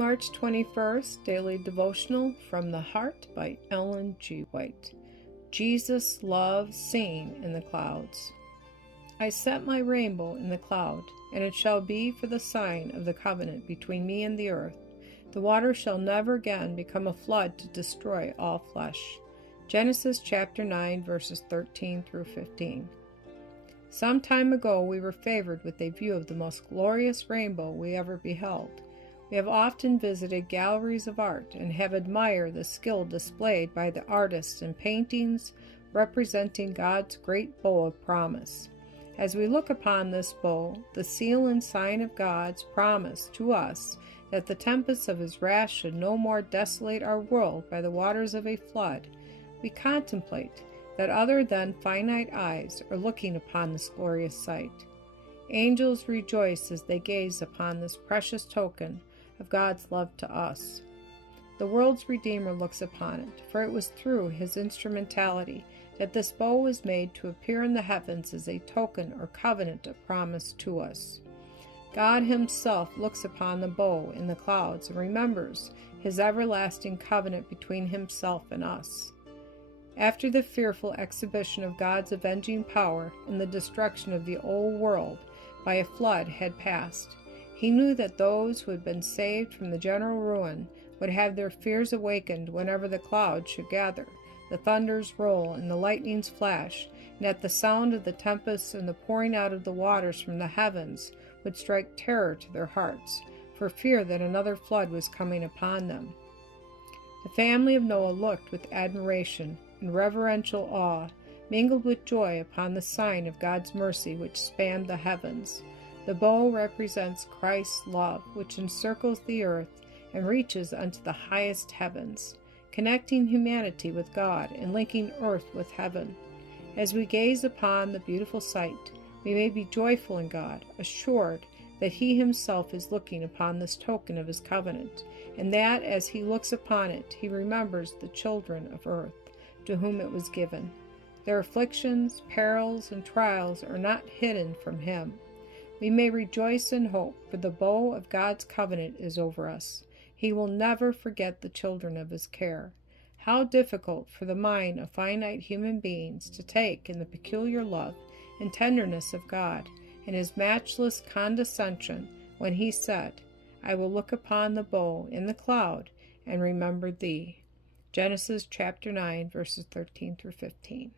March 21st, Daily Devotional from the Heart by Ellen G. White. Jesus loves singing in the clouds. I set my rainbow in the cloud, and it shall be for the sign of the covenant between me and the earth. The water shall never again become a flood to destroy all flesh. Genesis chapter 9, verses 13 through 15. Some time ago we were favored with a view of the most glorious rainbow we ever beheld. We have often visited galleries of art and have admired the skill displayed by the artists in paintings representing God's great bow of promise. As we look upon this bow, the seal and sign of God's promise to us that the tempests of His wrath should no more desolate our world by the waters of a flood, we contemplate that other than finite eyes are looking upon this glorious sight. Angels rejoice as they gaze upon this precious token of God's love to us. The world's Redeemer looks upon it, for it was through His instrumentality that this bow was made to appear in the heavens as a token or covenant of promise to us. God Himself looks upon the bow in the clouds and remembers His everlasting covenant between Himself and us. After the fearful exhibition of God's avenging power and the destruction of the old world by a flood had passed, He knew that those who had been saved from the general ruin would have their fears awakened whenever the clouds should gather, the thunders roll, and the lightnings flash, and at the sound of the tempests and the pouring out of the waters from the heavens would strike terror to their hearts, for fear that another flood was coming upon them. The family of Noah looked with admiration and reverential awe, mingled with joy, upon the sign of God's mercy which spanned the heavens. The bow represents Christ's love, which encircles the earth and reaches unto the highest heavens, connecting humanity with God and linking earth with heaven. As we gaze upon the beautiful sight, we may be joyful in God, assured that He Himself is looking upon this token of His covenant, and that as He looks upon it, He remembers the children of earth, to whom it was given. Their afflictions, perils, and trials are not hidden from Him. We may rejoice in hope, for the bow of God's covenant is over us. He will never forget the children of His care. How difficult for the mind of finite human beings to take in the peculiar love and tenderness of God and His matchless condescension when He said, I will look upon the bow in the cloud and remember thee. Genesis chapter 9, verses 13 through 15.